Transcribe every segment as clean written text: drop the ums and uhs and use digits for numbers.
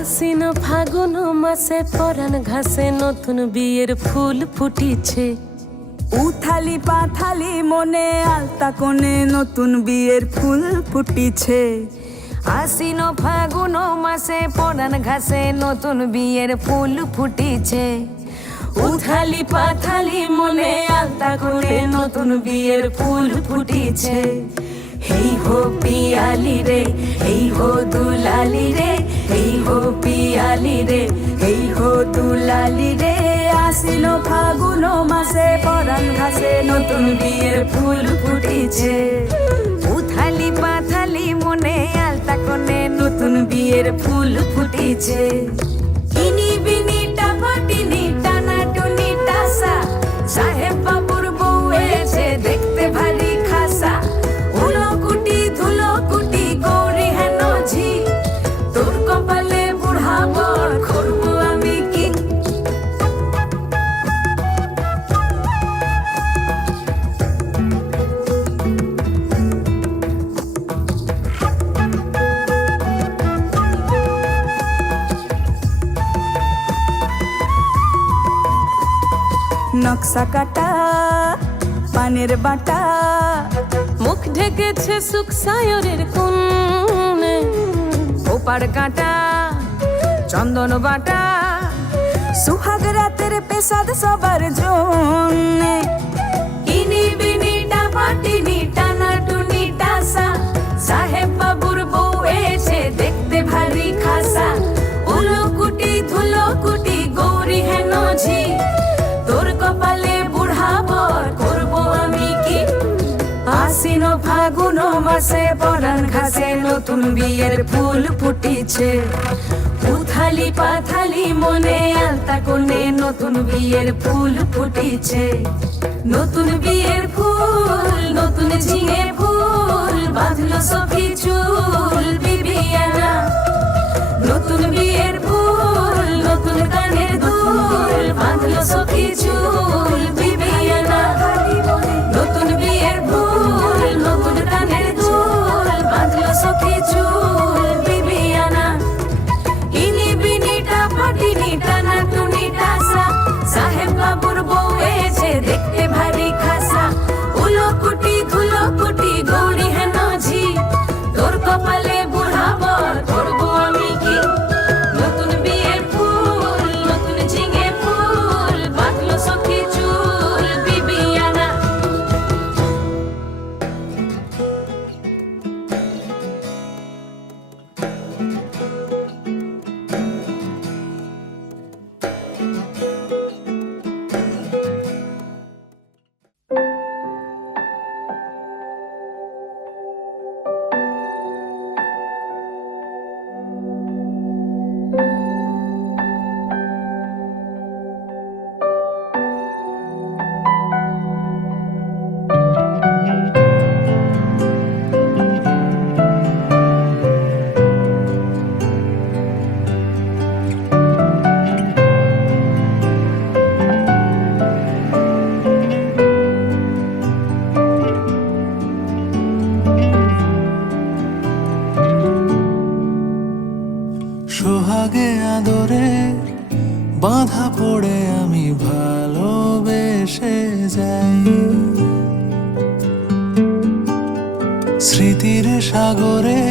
আশ্বিন ফাগুন মাসে পরাণ ঘাসে নতুন বিয়ের ফুল ফুটিছে। উথালি পাথালি মনে আলতা কোণে নতুন বিয়ের ফুল ফুটিছে। আশ্বিন ফাগুন মাসে পরাণ ঘাসে নতুন বিয়ের ফুল ফুটিছে। উথালি পাথালি মনে আলতা কোণে নতুন বিয়ের ফুল ফুটিছে। হেই হো পিয়ালি রে, হেই হো দুলালি রে, হেই হো পিয়ালি রে, হেই হো দুলালি রে। আশ্বিন ফাগুন মাসে পরাণ ঘাসে নতুন বিয়ের ফুল ফুটিছে। উথালি পাথালি মনে আলতা কোণে নতুন বিয়ের ফুল ফুটিছে। ইনি বিনি টাপাটিনি টানা টুনি টাসা, সাহেব বাবুর বউ এসে দেখতে ভারী খাসা। উলো কুটি ধুলো কুটি গৌরী হেন ঝি, তোর কপালে বুড়া বর করব আমি কি। নকশা কাটা পানের বাটা, মুখ ঢেকেছে সুখ সায়রের কোণে। ওপার কাটা চন্দন বাটা, সুহাগ রাতের পেশাদ সবার জন্যে। ইনি বিনি টাপাটিনি টানা টুনি টাসা, সাহেব বাবুর বউ এসে দেখতে ভারী খাসা। উলো কুটি ধুলো কুটি গৌরী হেন ঝি, তোর কপালে বুড়া বর করব আমি কি। আশ্বিন ফাগুন মাসে পরাণ ঘাসে নতুন বিয়ের ফুল ফুটিছে। উথালি পাথালি মনে আলতা কোণে নতুন বিয়ের ফুল ফুটিছে। নতুন বিয়ের ফুল নতুন ঝিঙে ফুল, বাঁধলো সখী চুল বিবিয়ানা। নতুন বিয়ের ফুল নতুন কানের দুল, বাঁধলো সখী চুল বিবিয়ানা। নতুন বিয়ের ফুল নতুন কানের দুল, বাঁধলো সখী চুল বিবিয়ানা। ইনি বিনি টাপাটিনি টানা টুনি টাসা, সাহেব বাবুর বউ এসে দেখতে ভারী খাসা। উলো কুটি ধুলো কুটি গৌরী হেন ঝি, তোর কপালে বুড়া বর করব আমি কি। নতুন বিয়ের ফুল নতুন ঝিঙে ফুল, বাঁধলো সখী চুল বিবিয়ানা। সোহাগে আদরে বাঁধা পড়ে আমি ভালোবেসে যাই। স্মৃতির সাগরে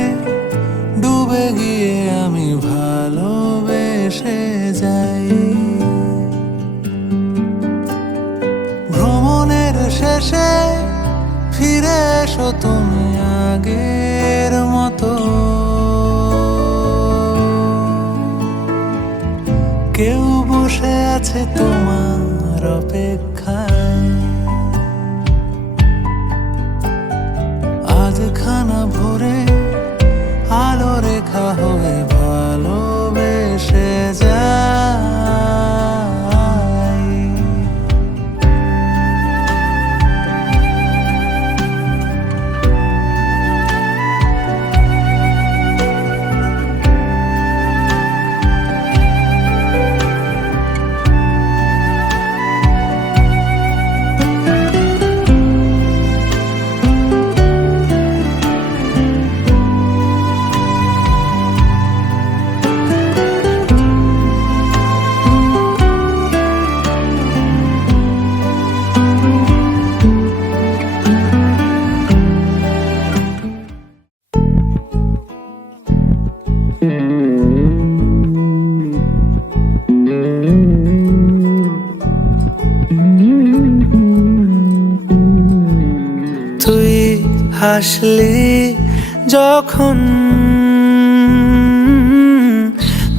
ডুবে গিয়ে আমি ভালোবেসে যাই। ভ্রমণের শেষে ফিরে এসো তুমি আগের মতো। কেউ বসে আছে তোমার অপেক্ষায়। আজ খানা ভরে আলো রেখা হয়ে ভালোবেসে যাই। হাসলি যখন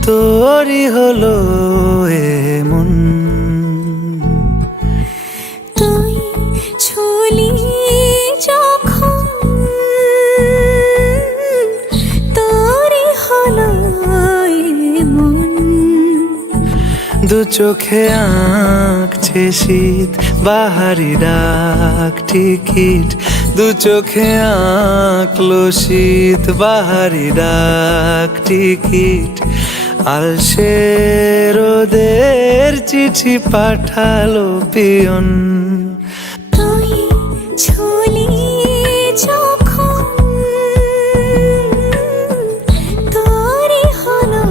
তোরই হলো এমন। তুই ছুলি যখন তোরই হলো এমন। দু চোখে আঁকছে শীত বাহারি ডাক টিকিট, দু চোখে আঁকলো শীত বাহারি ডাক টিকিট। আলসে রোদের চিঠি পাঠালো পিয়ন। তুই ছুলি যখন তোরই হলো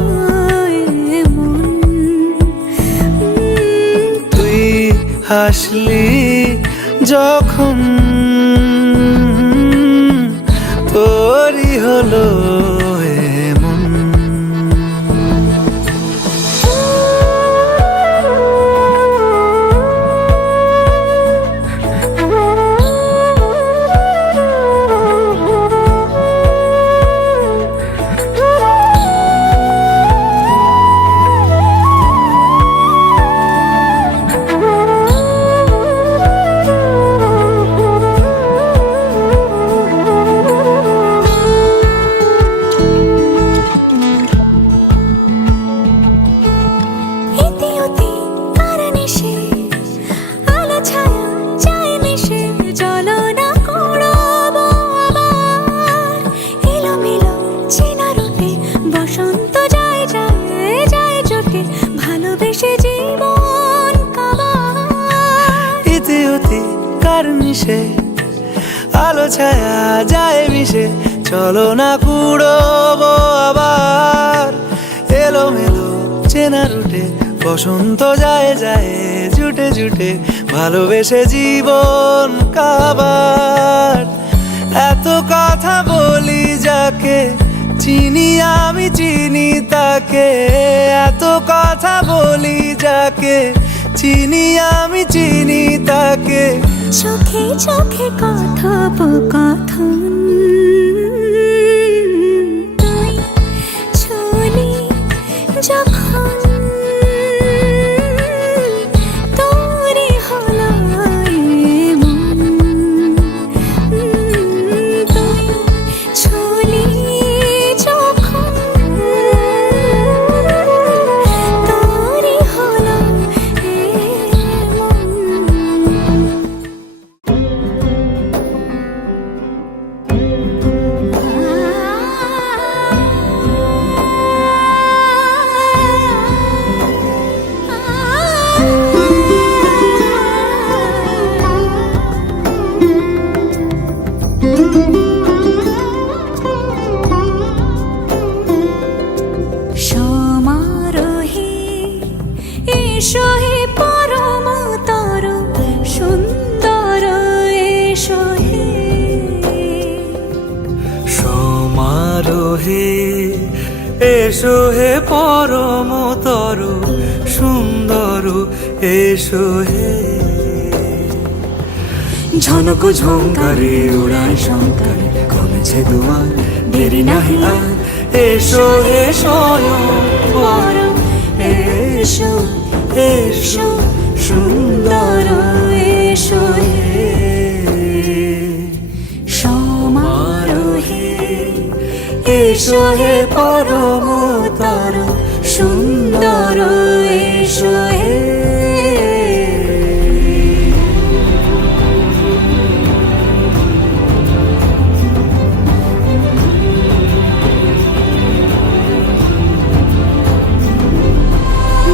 এমন। তুই হাসলি যখন তোরই হলো এমন। আলো ছায়া যায় মিশে, চলো না কুড়োবো আবার। এলোমেলো চেনা রুটে বসন্ত যায় যায় জুটে জুটে, ভালোবেসে জীবন কাবার। এত কথা বলি যাকে চিনি আমি চিনি তাকে, এত কথা বলি যাকে চিনি আমি চিনি তাকে। চোখে চোখে কথোপকথন, তুই ছুলি যখন তোরই হলো এমন। তুই ছুলি যখন তোরই হলো এমন। সমারোহে এসো হে পরমতর সুন্দর এসো হে। সমারোহে এসো হে পরমতর সুন্দর এসো হে। ঝনক ঝঙ্কারে উড়ায় শঙ্কারে কমেছে দুয়ার, দেরি নাহি আর এসো হে স্বয়ং বর এসো এসো সুন্দর এসো হে। সমারোহে এসো হে পরমতর সুন্দর এসো হে।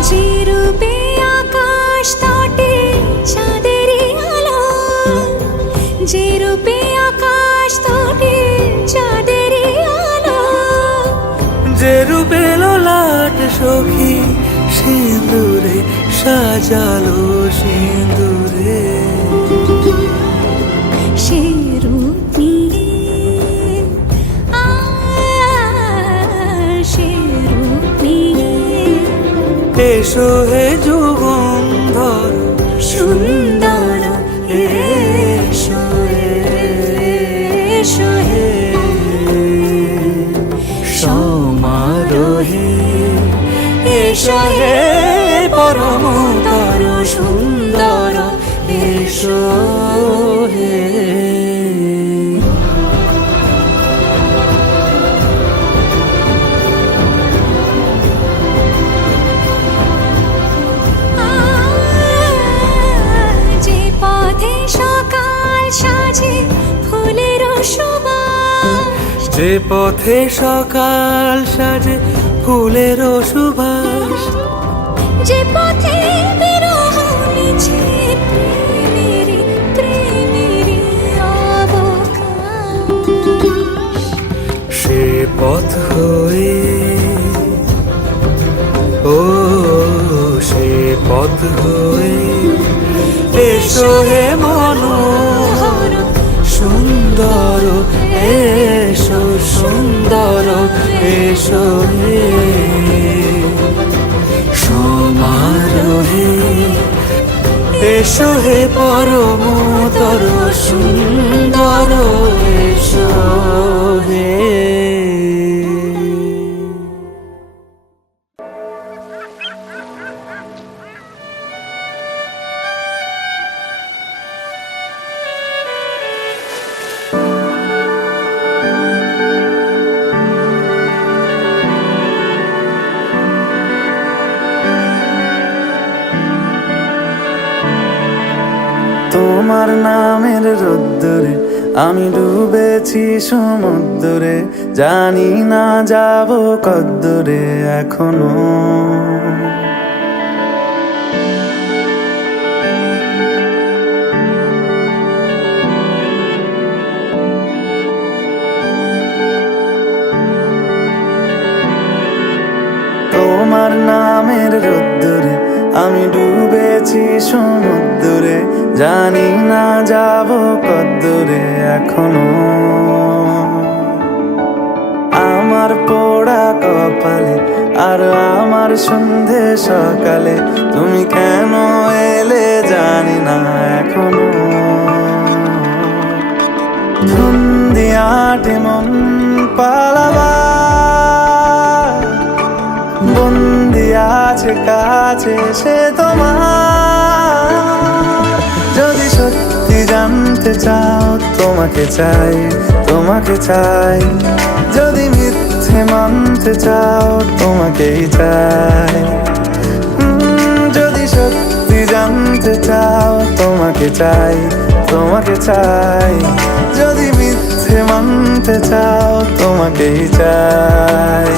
যে রূপে আকাশ তটে চাঁদেরই আলো, যে রূপে আকাশ তটে চাঁদেরই আলো। যে রূপে ললাট সখী সিঁদুরে সাজালো সিঁদুরে। সে রূপ নিয়ে সে রূপ নিয়ে এসো হে যুগন্ধর সুন্দর এসো এসো। সমারোহে এসো হে পরমতর সুন্দর এসো হে। যে পথে সকাল সাজে ফুলের সুবাস, যে পথে সকাল সাজে ফুলের সুবাস, যে পথে বিরহ মিছে প্রেমেরই প্রেমেরই অবকাশ, সে পথ হয়ে ও সে পথ হয়ে এসো হে মনোহর সুন্দর এসো সুন্দর এসো হে সমারোহে এসো হে পরমতর সুন্দর এসো হে। তোমার নামের রোদ্দুরে আমি ডুবেছি সমুদ্রে, জানি না যাব কদ্দুরে এখনো। তোমার নামের রোদ্দুরে আমি ডুবেছি সমুদ্রে, জানি না যাব কদ্দুরে এখনো। আমার পোড়া কপালে আর আমার সন্ধে সকালে তুমি কেন এলে জানি না এখনো। ফন্দিয়াটে মন পালাবার বন্দি আছে কাছে সে তোমার। যদি সত্যি জানতে চাও তোমাকে চাই তোমাকে চাই, যদি মিথ্যে মানতে চাও তোমাকেই চাই। যদি সত্যি জানতে চাও তোমাকে চাই তোমাকে চাই, যদি মিথ্যে মানতে চাও তোমাকেই চাই।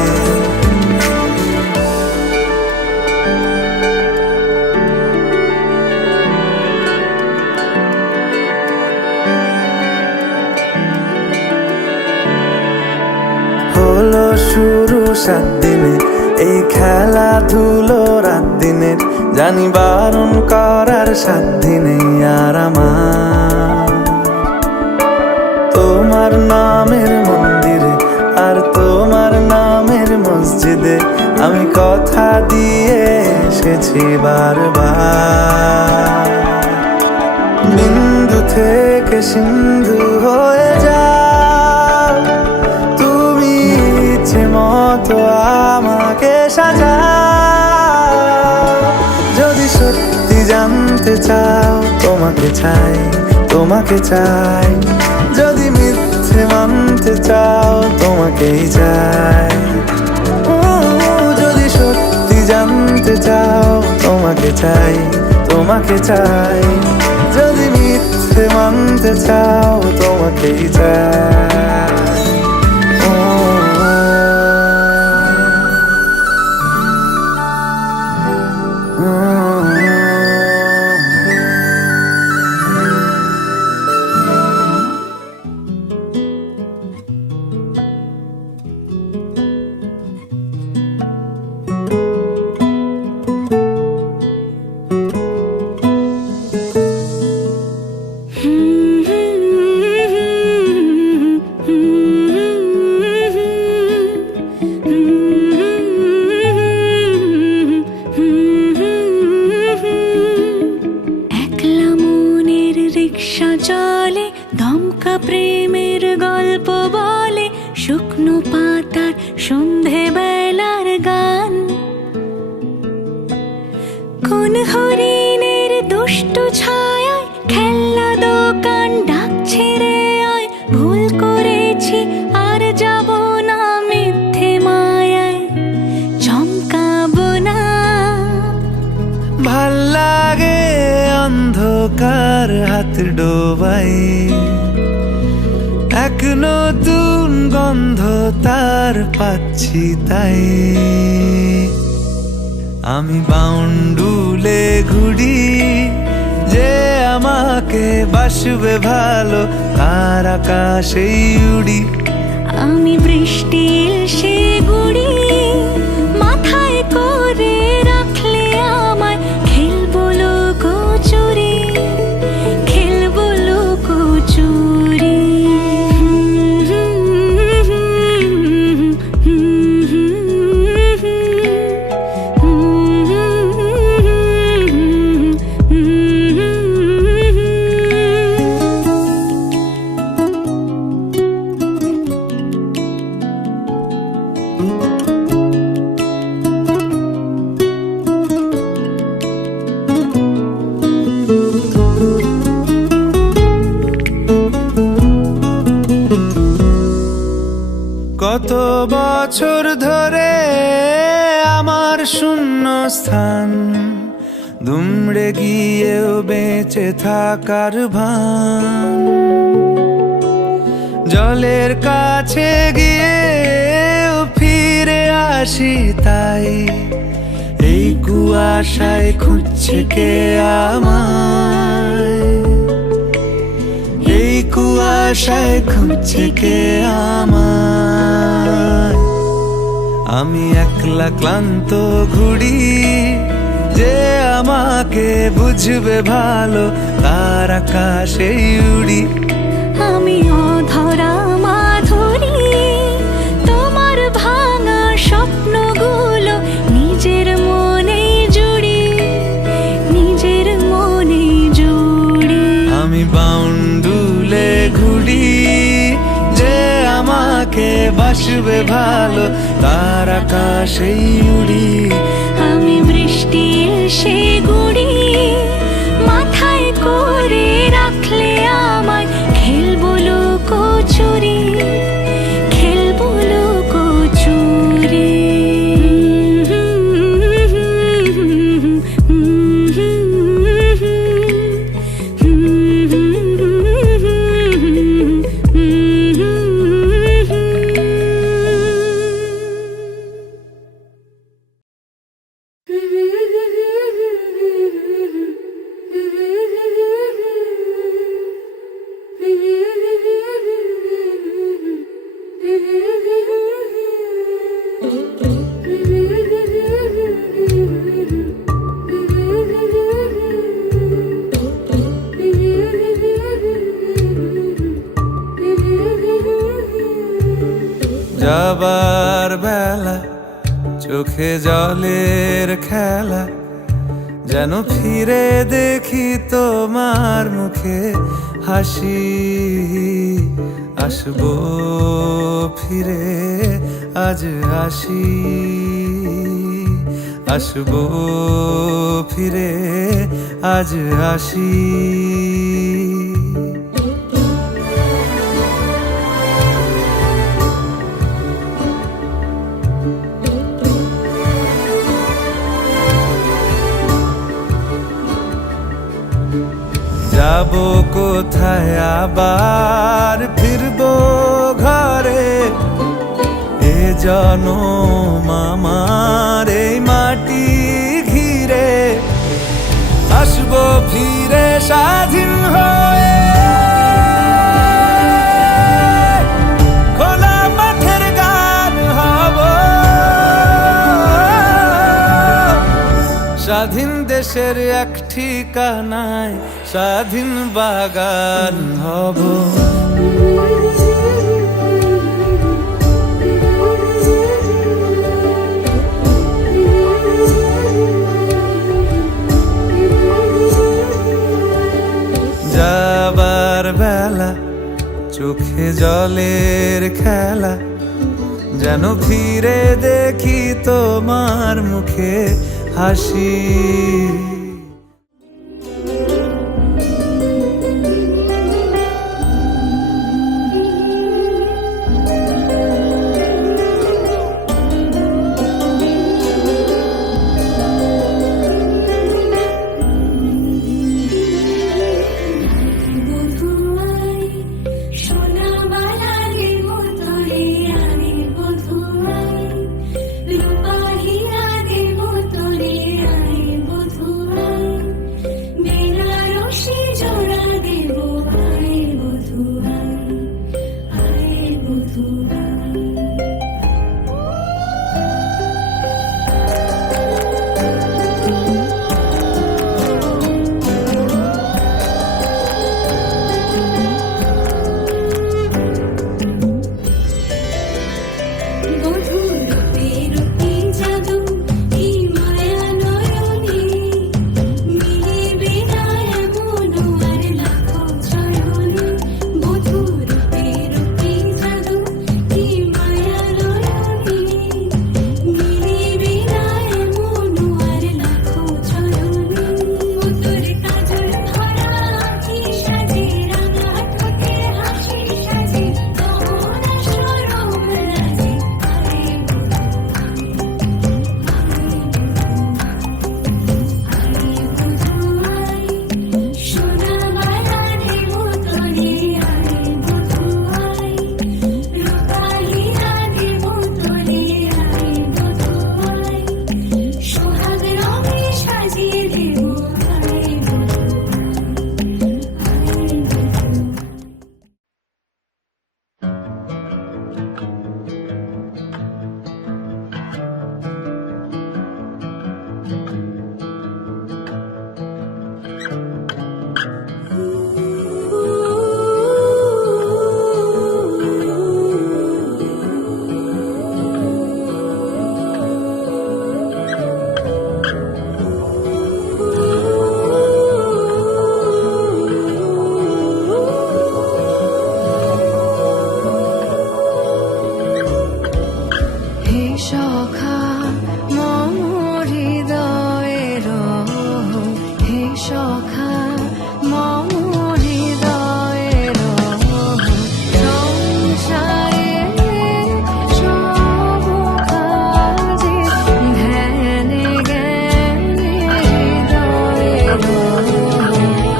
হলো শুরু 7 দিনে এই খেলাধুলো রাত দিনের, জানি বারণ করার সাধ্য নেই আর আমার। তোমার নামের মন্দিরে আর তোমার নামের মসজিদে আমি কথা দিয়ে এসেছি বারবার। বিন্দু থেকে সিন্ধু হয়ে যাও তুমি, ইচ্ছে মতো আমাকে সাজাও। যদি সত্যি জানতে চাও তোমাকে চাই তোমাকে চাই, যদি মিথ্যে মানতে চাও তোমাকেই চাই। যদি সত্যি জানতে চাও তোমাকে চাই তোমাকে চাই, যদি মিথ্যে মানতে চাও তোমাকেই চাই। ডোবাই, এক নতুন গন্ধ তার পাচ্ছি তাই। আমি বাউন্ডুলে ঘুরি, যে আমাকে বাসবে ভালো তার আকাশেই উড়ি। আমি বৃষ্টির সে গুড়ি, মাথায় করে রাখলে আমায় খেলবো লুকোচুরি, খেলবো লুকোচুরি। কত বছর ধরে আমার শূন্য স্থান, দুমড়ে গিয়েও বেঁচে থাকার ভান। জলের কাছে গিয়েও ফিরে আসি তাই, এই কুয়াশায় খুঁজছে কে আমায়, এই কুয়াশায় খুঁজছে কে আমায়। আমি একলা ক্লান্ত ঘুরি, যে আমাকে বুঝবে ভালো তার আকাশেই উড়ি। আমি অধরা মাধুরী, তোমার ভাঙা স্বপ্নগুলো নিজের মনে জুড়ি, নিজের মনে জুড়ি। আমি বাউন্ডুলে ঘুরি, যে আমাকে বাসবে ভালো তার আকাশেই উড়ি। আমি বৃষ্টির সে গুড়ি, মাথায় করে রাখলে আমায় খেলবো লুকোচুরি, খেলবো লুকোচুরি। যাবার বেলা চোখে জলের খেলা, যেন ফিরে দেখি তোমার মুখে হাসি। আসবো ফিরে আজ আসি, আসবো ফিরে আজ আসি। যাবো কোথায় আবার ফিরবো ঘরে, এ জনম আমার এই মাটি ঘিরে। আসবো ফিরে স্বাধীন হয়ে, খোলা মাঠের গান হব, স্বাধীন দেশের এক ঠিকানায় স্বাধীন বাগান হব। যাবার বেলা চোখে জলের খেলা, যেন ফিরে দেখি তোমার মুখে হাসি। বন্ধু সখা মম হৃদয়ের হে সখা মম হৃদয়ের সংসারের সব কাজে ধ্যানে জ্ঞানে হৃদয়ের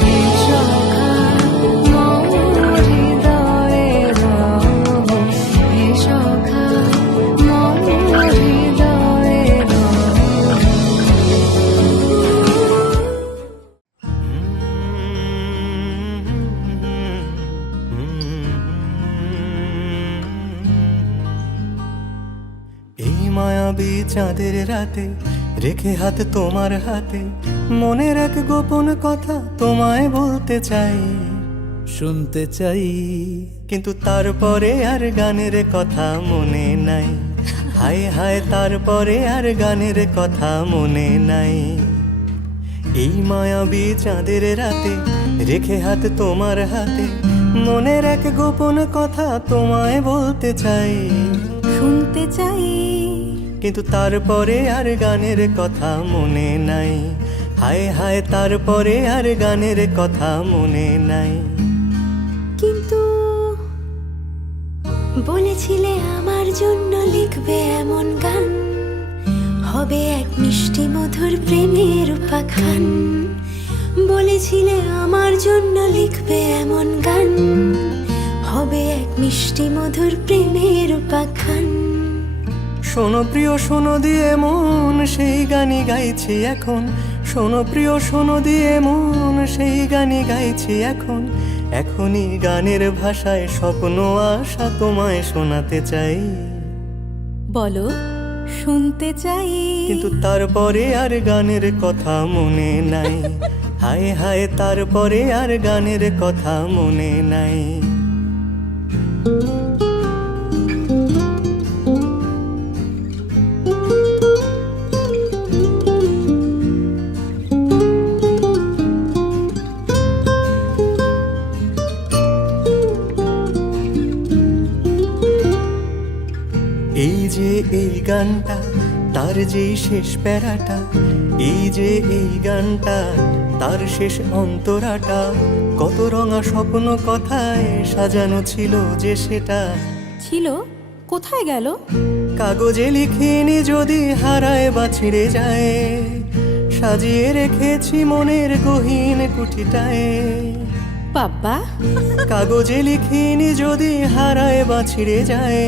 হে সখা মম হৃদয়ের হে সখা মম হৃদয়ের এই মায়াবী চাঁদের রাতে রেখে হাত তোমার হাতে মনের এক গোপন কথা তোমায় বলতে চাই, শুনতে চাই, কিন্তু তারপরে আর গানের কথা মনে নাই। হায় হায় তারপরে আর গানের কথা মনে নাই। এই মায়াবী চাঁদের রাতে রেখে হাত তোমার হাতে মনের এক গোপন কথা তোমায় বলতে চাই, শুনতে চাই, কিন্তু তারপরে আর গানের কথা মনে নাই। হায় হায় তারপরে আর গানের কথা মনে নাই। কিন্তু বলেছিলে আমার জন্য লিখবে এমন গান, হবে এক মিষ্টি মধুর প্রেমের উপাখ্যান। বলেছিলে আমার জন্য লিখবে এমন গান, হবে এক মিষ্টি মধুর প্রেমের উপাখ্যান। শোনো প্রিয় শোনো দিয়ে মন সেই গানই গাইছি এখন, শোনো প্রিয় শোনো দিয়ে মন সেই গানই গাইছি এখন। এখনই গানের ভাষায় স্বপ্ন আশা তোমায় শোনাতে চাই, বলো শুনতে চাই, কিন্তু তারপরে আর গানের কথা মনে নাই। হায় হায় তারপরে আর গানের কথা মনে নাই। এই যে এই গানটা তার যেই শেষ প্যারাটা, এই যে এই গানটা তার শেষ অন্তরাটা, কত রঙা স্বপ্ন কথায় সাজানো ছিল যে সেটা। ছিল কোথায় গেল? কাগজে লিখিনি যদি হারায় বা ছিঁড়ে যায়, সাজিয়ে রেখেছি মনের গহীন কুঠিটায়। বাবা কাগজে লিখিনি যদি হারায় বা ছিঁড়ে যায়,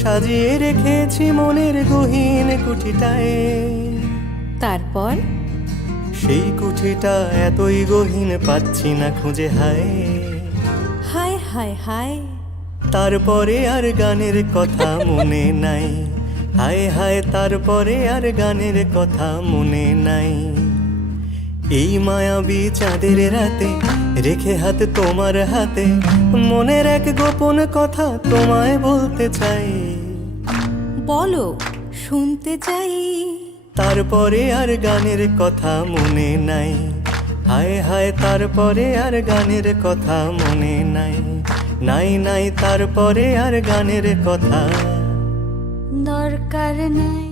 সাজিয়ে রেখেছি মনের গহীন কুঠিটায়। তারপর সেই কুঠিটা এতই গহীন পাচ্ছি না খুঁজে, হায় হায় হায় হায়। তারপরে আর গানের কথা মনে নাই। হায় হায় তারপরে আর গানের কথা মনে নাই। এই মায়াবী চাঁদের রাতে রেখে হাত তোমার হাতে মনের এক গোপন কথা তোমায় বলতে চাই, বলো শুনতে চাই, তারপরে আর গানের কথা মনে নাই। হায় হায় তারপরে আর গানের কথা মনে নাই। নাই নাই তারপরে আর গানের কথা দরকার নাই।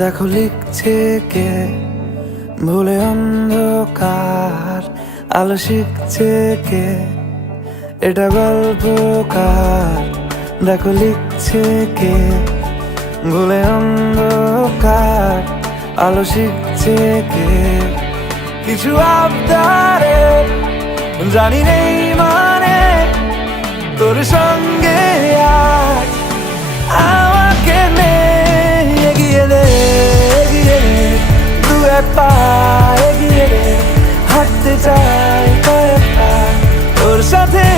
দেখো লিখছে কে, ভুলে অন্ধকার আলো শিখছে কে। এটা গল্পকার, দেখো লিখছে কে, ভুলে অন্ধকার আলো শিখছে কে। কিছু আবদারে জানি নেই মানে তোর সঙ্গে আজ আমাকে নে এগিয়ে দে, এগিয়ে দে, দু এক পা এগিয়ে দে। হাঁটতে চাই কয়েক পা তোর সাথে,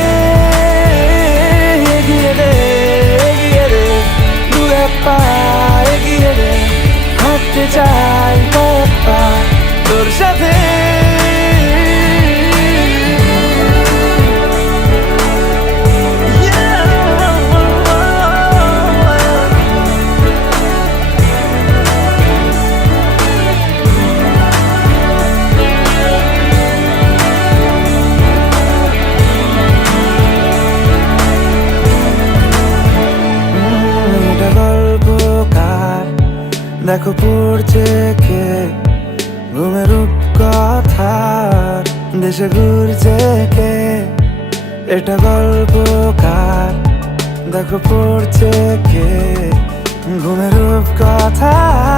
দেখো পড়ছে কে ঘুমের রূপকথার দেশে ঘুরছে কে এটা গল্পকার দেখো পড়ছে কে ঘুমের রূপকথার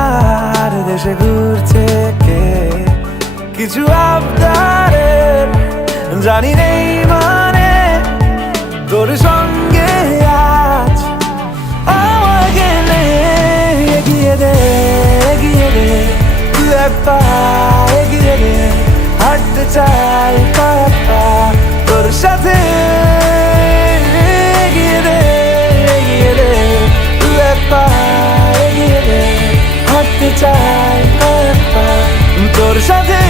দেশে ঘুরছে কে কিছু আবদারের জানি নেই মানে তোর সঙ্গে আজ আমাকে নে এগিয়ে দে তুই এক পা এগিয়ে দে হাঁটতে চাই কয়েক পা তোর সাথে এগিয়ে দে তুই এক পা এগিয়ে দে হাঁটতে চাই কয়েক পা তোর সাথে